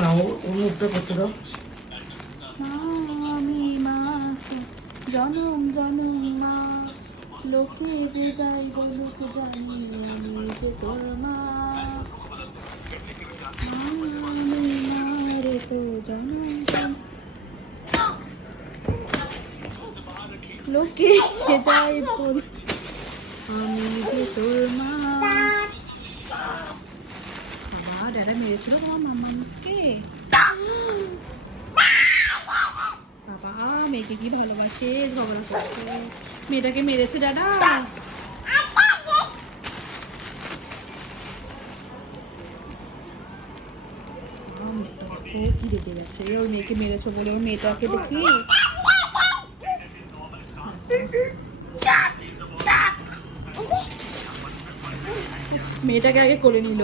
না ও মুখটা করতে দাও। আমি মাকে জনম জনম মা, লোকে যে যাই বলুক জানি আমি যে তোর মা। আমি মারে তো জনম জনম, লোকে যে যাই বল আমি যে তোর মা। বাবা দাদা মেরেছিল তোমার মামাকে। বাবা মেয়েকে কি ভালোবাসে, ঝগড়া করছে, মেয়েটাকে মেরেছে দাদা। কি রেগে যাচ্ছে ওর মেয়েকে মেরেছো বলে, ওর মেয়েটাকে দেখি মেয়েটাকে আগে কোলে নিল।